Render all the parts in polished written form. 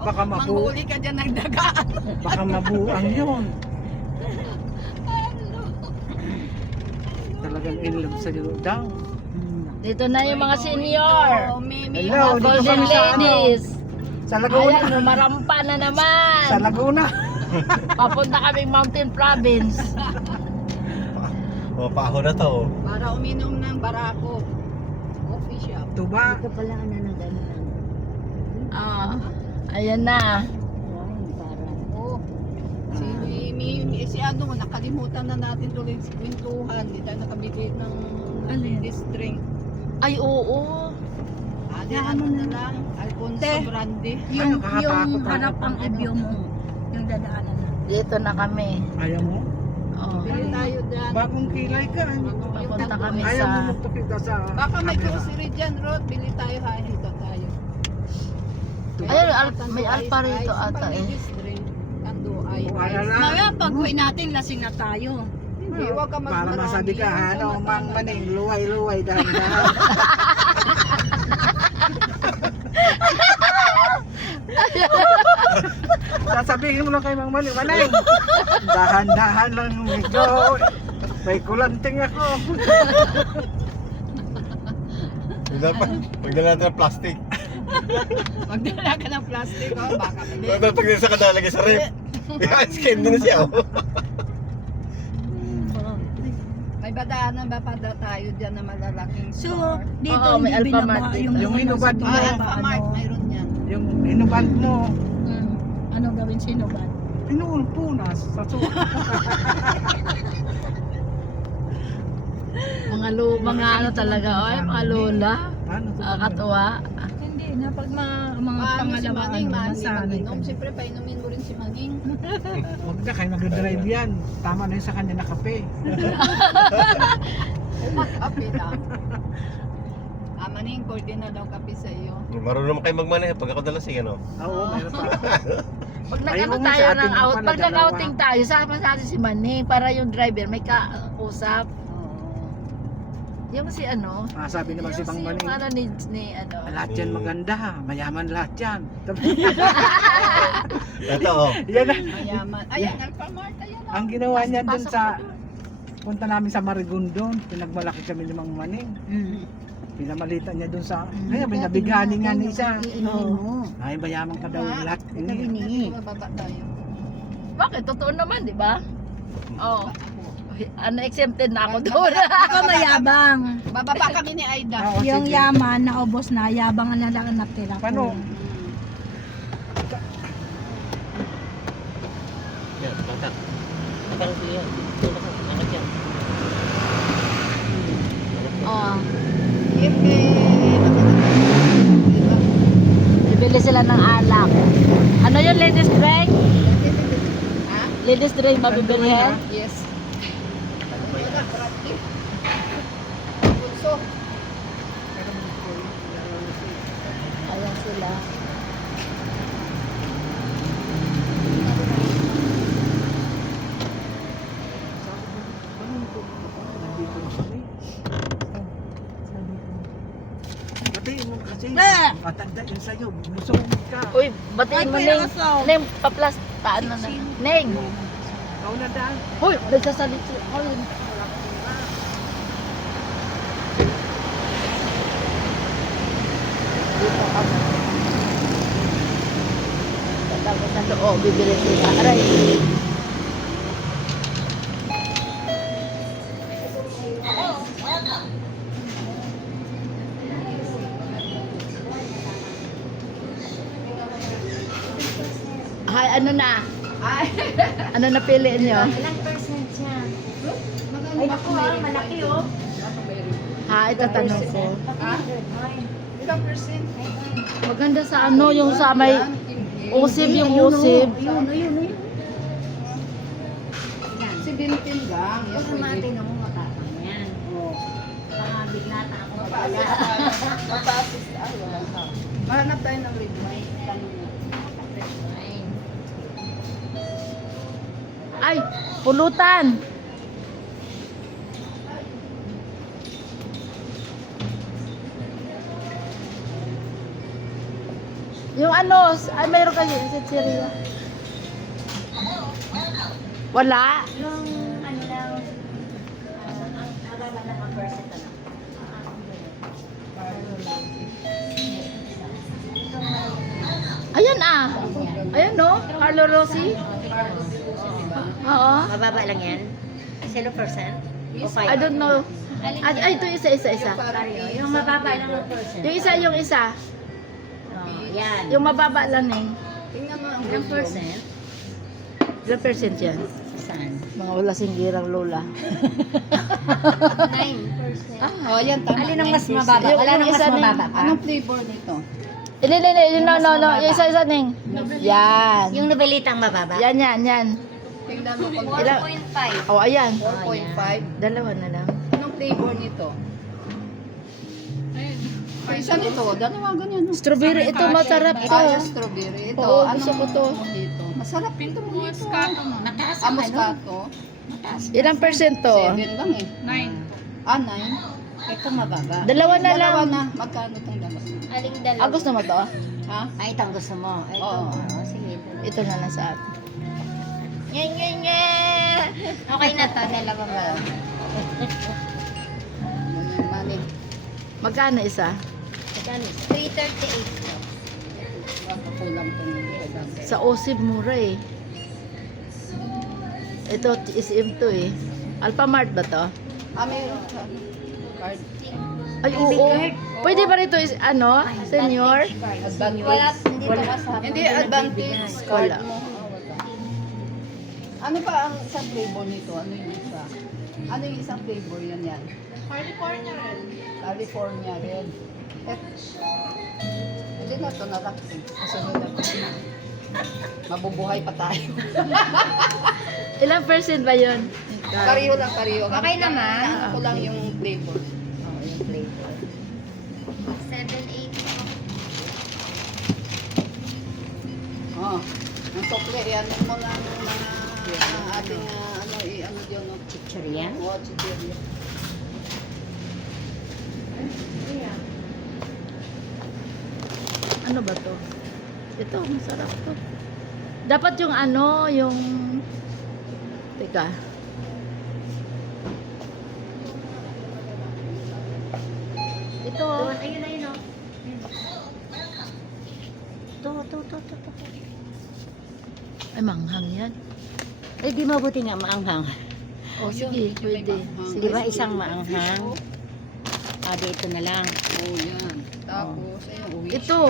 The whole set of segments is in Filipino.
Baka Manghuli ka dyan ng dagaan. Baka mabuang yun. Talagang in love sa'yo daw. Dito na yung mga senior. Hello, Mga dito golden kami sa ano? ladies. Sa Laguna. Ayan, lumarampa na naman. Sa Laguna. Papunta kaming Mountain Province. O, paho na to. Para uminom ng barako. Coffee shop. Tuba. Ito pala na ng gano'n. Ah, ayan na. Oh. Si ano, nakalimutan na natin tuloy si kwentuhan. Hindi tayo nakabigay ng drink. Ay, oo. Ano na lang, Alfonso Te. Brandy. Yung Nakakatakot harap ako. ang ibyo mo. Yung dadaanan na. Dito na kami. Ayaw mo? Oh. Bili tayo dyan. Bagong kilay ka. Papunta kami Ayaw mo sa... magpakita sa... Baka may camera. grocery dyan, Rod. Bili tayo, ha? Dito tayo. Ayun, may alpa rito ata eh. Tando ay. O, ayaw lang. Mamaya pag uwi natin, lasing na tayo. Hindi, huwag ka Para magmarami. masabi ka, ano, mang maning, luway-luway, dahan-dahan. Sasabihin mo lang kay Mang Maning, Maning, dahan-dahan lang medyo, may kulanting ako. Magdala natin ng plastic. Magdala ka ng plastic, oh. Baka pwede. Pag din sa kadalagay sa rep. Skin din na siya. May badaanan ba pa tayo dyan na malalaking So, store? dito Oo, may hindi Alphamart binaba dito. yung Yung hinubad mo. Alphamart, mayroon yan. Yung inubad mo, Ano gawin sinubad? pinupunas sa suha. Mga ano talaga, oy, mga lola. Ano to? Nakakatuwa. Hindi, na pag mga Si pangalawa, Maning, ano, hindi masanay mag-inom. ka. Siyempre, painumin mo rin si Maning. Huwag na, kayo mag-drive yan. Tama na yun sa kanya na kape. Kape lang. Maning, pwede na daw kape sa iyo. Marunong naman kayo magmaneho pag ako dalasing, ano? Oo, meron pa. Pag Ayaw nag-ano mo tayo sa atin ng yung out, pala, pag dalawa. nag-outing tayo, sama sa atin si Manny para yung driver may kausap. Yung si ano, Sabi naman si Mang yung Maning, ano ni ano. lahat yan maganda, mayaman lahat yan. Ito, oh. Yan na. Mayaman. Ayan, Alphamart. Ayan. Ang ginawa niya dun Pasok sa, ka dun. punta namin sa Marigondon, pinagmalaki kami ni Mang Maning. Mm. Pinamalitan niya dun sa, ay, may nabigani nga ni isa. Oo. Ay, mayaman ka daw lahat. Sabi ni. Mababa tayo. Bakit? Totoo naman, di ba? Oo. Ano, exempted na ako doon. Ako mayabang. Bababa kami ni Aida. Oo, Yung sige. yaman, naubos na, yabangan na lang ang natira ko. Paano? Yan, batak. Batak ko yan. Batak yan. Oo. Siyempre, Bibili sila ng alak. Ano yung ladies drink? ha? Ladies drink mabibilihan? Yes. Pulso. Ayan sila. Batiin mo kasi. Eh! Matanda yun sa'yo, busog ka. Uy, batiin mo Ay, Neng. piraso. Neng, paplas, paano na? Neng! Ikaw na dahil. Uy, nagsasalit sila. Uy. Dito kami. Tapos sa loob, bibili sila. Aray. Hi, ano na? Ay. Ano na pili niyo? Ilang percent siya? Ay, ako malaki oh. Ha, itatanong ko. Ha? Ilang percent? Maganda sa ano, yung sa may usib, yung usib. Ayun, ayun, ayun. Si Bintin lang. Yan Huwag naman pwede. tinan mo matapang yan. Oo. Baka bigla na ako Mapa-assist tayo. Mapa-assist tayo. Mahanap tayo ng red wine. Ay, pulutan. Yung ano, ay mayroon kasi sa Syria. Wala? Yung ano lang, ang mababa lang ang percent ano. Ayan ah. Ayan no, Carlo Rossi. Oo. Mababa lang yan? 0%? O 5? I don't know. Ay, ito isa. Yung mababa lang ang percent. Yung isa. Oh, yan. Yung mababa lang eh. Tingnan mo ang Ilang video. percent? Ilang percent yan? Saan? Mga wala singgirang lola. 9%. Oh, yan tama. Alin ang mas mababa? Yung- Wala yung nang mas isa na- mababa pa? Anong flavor nito? No. Yung isa ning. Yan. Yung nobelita ang mababa? Yan. Tingnan mo kung 4.5. Oh, ayan. 4.5. Dalawa na lang. Anong flavor nito? Ay, isa nito, dalawa ganyan. No? Strawberry ito, masarap to. Ay, strawberry. Ito, Oo, anong gusto ko to. Dito? Masarap ito mo dito. Mataas Ah, ang ano? moscato. Ilang percent to? 7 lang eh. 9. Ah, 9. Ito mababa. Dalawa na lang. Dalawa na. Magkano itong dalawa? Aling dalawa? Ah, gusto mo to? Ha? Ay, ito ang gusto mo. Ay, ito. Oo. Oo, sige. Ito na lang sa atin. Nye. Okay na to, dalawa ba? Money. Magkano isa? Magkano? 338. Kulang itong Sa Osib, mura eh. Ito, SM to eh. Alphamart ba to? Ah, mayroon ka. Card. Ay, oo. Pwede ba rito is, ano, senior? Advantage. Wala, hindi to kasama. Hindi, advantage card Wala. mo. Ano pa ang isang flavor nito? Ano yung isa? Ano yung isang flavor yan? California Red. California Red. Hindi na ito na lang. Kasunod na ito. Mabubuhay pa tayo. Ilang percent ba yun? Kariyo lang, kariyo. Okay naman. Ano ko lang yung flavor. Oo, yung flavor. 7.8. Oh, ang sokle, ano mo lang ng mga ating ano, ano yun, no? Chichurya? Oh, chichirya. Ano ba to? Ito, masarap to. Dapat yung ano, yung... Teka. Ito. Doon, ayun, oh. To. Ay, manghang yan. Eh, di mabuti nga maanghang. O, sige, pwede. Di ba isang maanghang? Ah, dito na lang. Oh, yan. Tapos, ayun, uwi. Ito.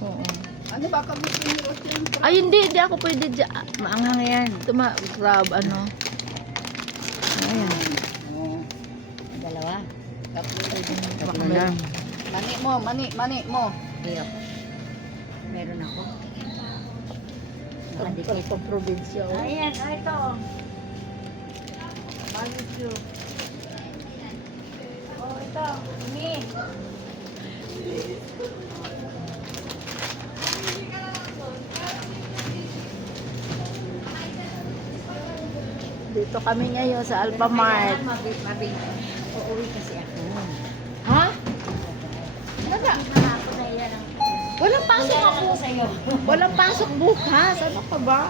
Oo. Ano ba kabuti ni Rotin? Ay, hindi ako pwede dyan. Maanghang yan. Grab, ano. Ayan. Oh, Dalawa. tatlo. Tatlo lang. Mani mo. Iyo. Meron ako. Pag Nakadikit. sa probinsya. Oh. Ayan, ito. Manisyo. Oh, ito. Umi. Dito kami ngayon sa Alphamart. Uuwi kasi ako. Ha? Wala. Ako na yan ang... Walang pasok ako. Ako sa'yo. Walang pasok bukas. Ano ka ba?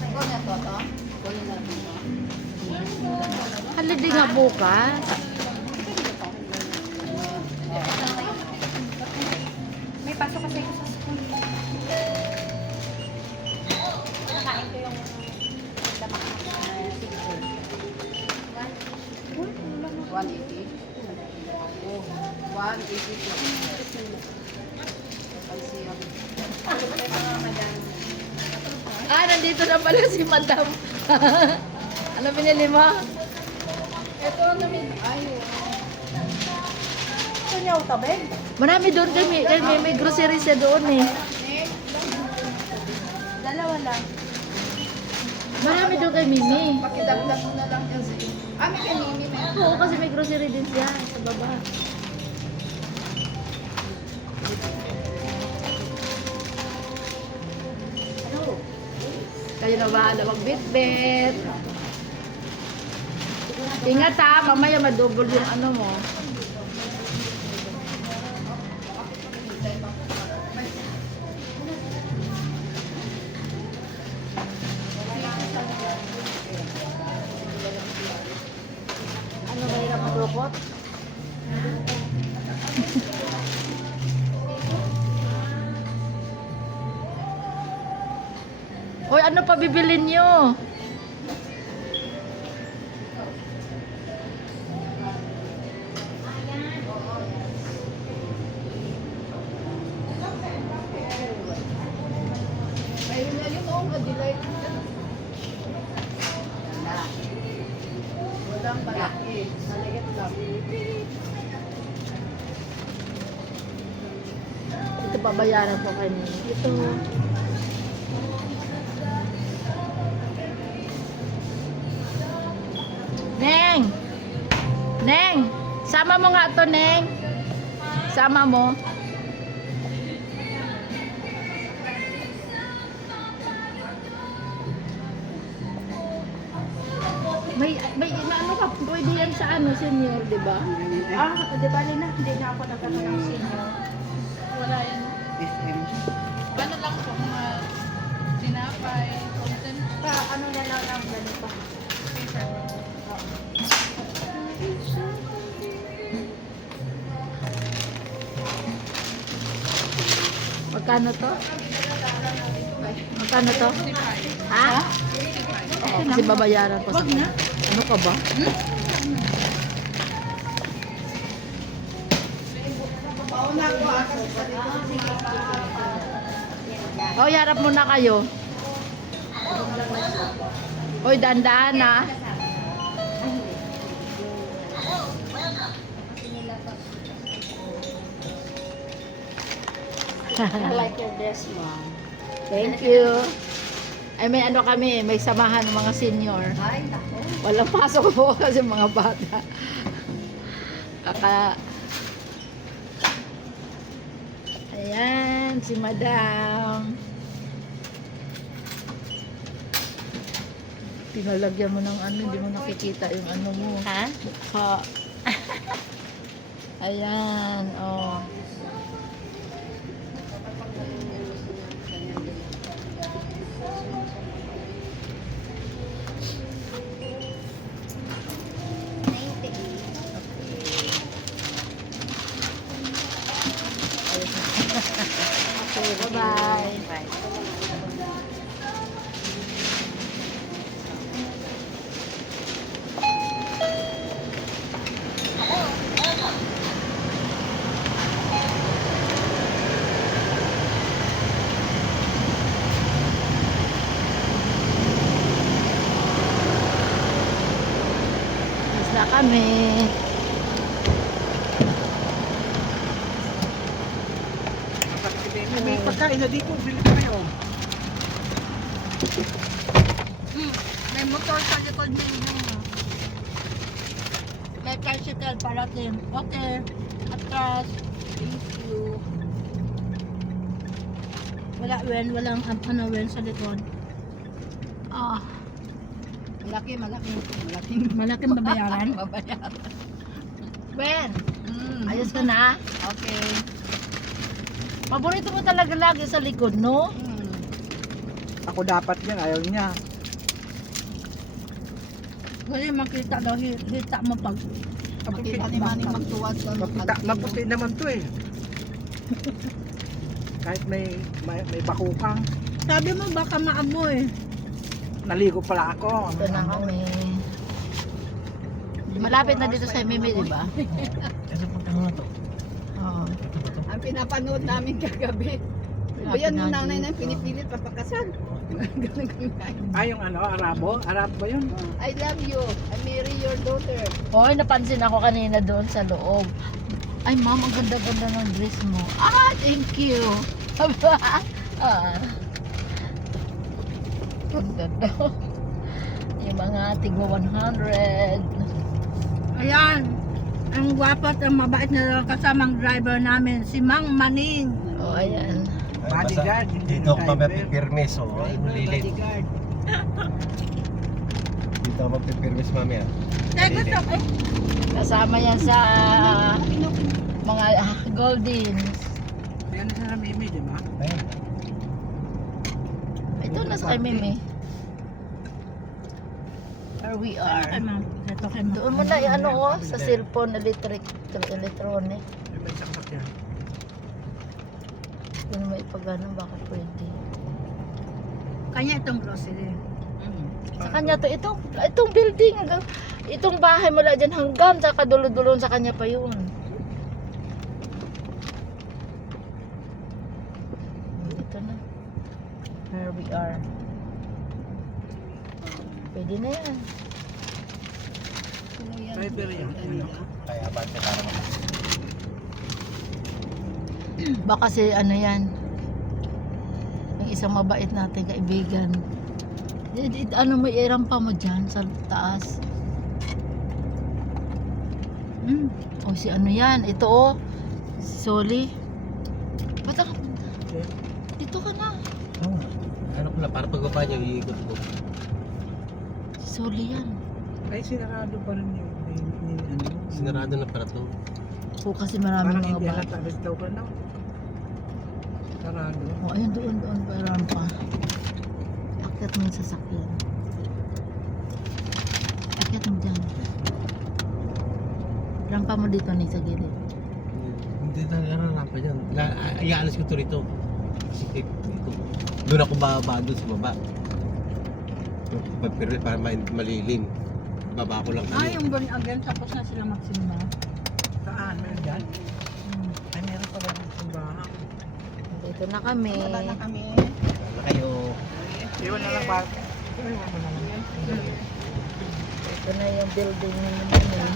Ikaw na to. Kunin natin to. Holiday nga bukas. May pasok kasi ako sa school. Nakain ko yung damak na seafood. 180. Oh, 180. Ah, nandito na pala si Madam. Ano pinili mo? Ito namin. Ayun. Marami doon kay may grocery siya doon eh. Dalawa lang. Marami doon kay Mimi. Pakidagdag mo na lang yan. May kanimi meron. Oo, kasi may grocery din siya sa baba. Kayo na bahala magbitbit. Ingat ha, mamaya madouble yung ano mo. Hoy, ano pa bibilin nyo? Mayroon na yun, oh, ma-delight na. Walang malaki. Maliit lang. Ito babayaran ko kanina. Ito. Neng! Neng! Sama mo nga to, Neng. Sama mo. May ano ka, pwede yan sa ano, senior, di ba? Di ba, Lina? Hindi na ako nagkano ng senior. Wala yan. SM. Ano lang po, mga tinapay, content, Ano na lang ang ganito. paper. Magkano to? Magkano to? Ha? Oo, kasi babayaran ko sa kanya. Ano ka ba? Oh, yarap muna kayo. Hoy, dandahan na. I like your dress, Mom. Thank you. Ay, may ano kami, may samahan ng mga senior. Ay, nako. Walang pasok po kasi mga bata. Ayan, si Madam. Pinalagyan mo ng ano, hindi mo nakikita yung ano mo. Ha? Mukha. Ayan, oh. Okay, bye-bye. Bye. Alis na kami. May pagkain na dito, bili ka kayo. May motor sa likod ninyo. May tricycle parating. Okay. Atras. Thank you. Walang Wen sa likod. Ah, Malaking. Malaking babayaran. Babayaran. Ben, Mm. ayos ka na? Okay. Paborito mo talaga lagi sa likod, no? Mm. Ako dapat yan, ayaw niya. Kasi makita daw, hita mo pag Makita ni Manny magtuwad sa Maputi naman to eh. Kahit may bakukang. Sabi mo baka maamoy. Naligo pala ako. Ito na kami. Malapit na dito sa Mimi, di ba? Kasi punta mo na to. Oo. Ang pinapanood namin kagabi. O yan yung nanay na pinipilit papakasal. Ganun kami. Yung ano, Arabo? Arabo ba yun? I love you. I marry your daughter. Hoy, napansin ako kanina doon sa loob. Ay, ma'am, ang ganda-ganda ng dress mo. Ah, thank you. Ah. Ang ganda. Yung mga tigwa 100. Ayan. Ang gwapo at ang mabait na kasamang driver namin, si Mang Maning. Oh, ayan. Bodyguard, hindi Dito ako driver. mapipirmis, oh. Lilit. Bodyguard. Dito ako mapipirmis, mami, ah. Teka, gusto ko. Kasama yan sa mga Goldins. Yan na sa Mimi, di ba? Ayun. Ito na sa kay Mimi. Where we are. Kay Ma'am. Ito kay Ma'am. Doon mo na ano oh, sa cellphone, electronic. May saksak yan. Kung may pagano, baka pwede. Kanya itong grocery. Sa kanya to, itong building, itong bahay mula dyan hanggang sa kadulo-dulon sa kanya pa yun. Ito na. Here we are. Pwede na yan. Sino yan? Driver yan. Kanila? Kaya abante para naman. Baka si ano yan, yung isang mabait natin kaibigan. Ano may irampa mo dyan sa taas? O si ano yan, ito oh, si Soli. Ba't ako? Dito ka na. Ano ko na, para pagbaba niya, iikot ko. Si Soli yan. Ay, sinarado pa rin yung ano. Sinarado na para to. O kasi marami Parang mga hindi bata. halata rin daw ka na. Sarado. O ayun doon pa rampa. Akyat mo yung sasakyan. Akyat mo dyan. Rampa mo dito ni sa gilid. Hindi na nararapa dyan. Iaalas ko to rito. Kasi dito. Doon ako bababa doon sa baba. Pero para malilim. Baba ko lang kami. Yung born again, tapos na sila magsimba. Saan? Meron dyan? Ay, meron pala ng simbahan. Dito na kami. Wala na kami. Wala kayo. Iwan na lang ba? Iwan mo na lang. Ito na yung building namin.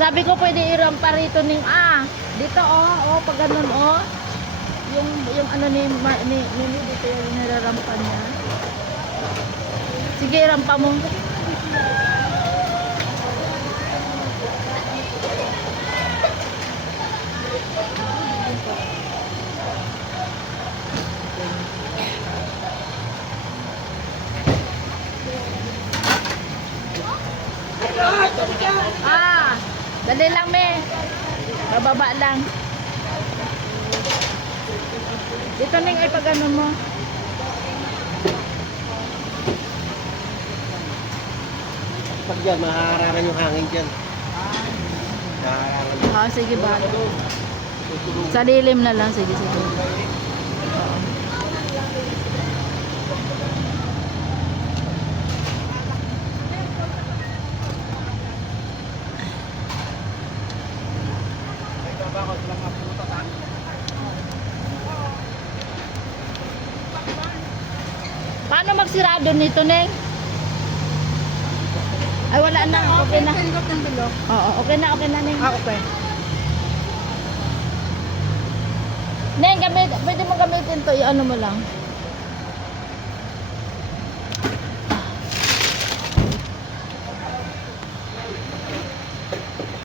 Sabi ko pwede irampa rito ning dito pag ganun yung ano ni dito yung nirarampa niya. Sige, rampa mo. Dali lang, me. Bababa lang. Dito ning ay pag ano mo. Pag dyan, mahahararan yung hangin dyan. Mahahararan. Sige ba? Sa dilim na lang. Sige. Oo. Paano magsirado nito, Neng? Ay, wala na. Okay na. Pindot ng bilog. Oo, okay na, Neng. Okay. Neng, pwede mo gamitin to. Ano mo lang.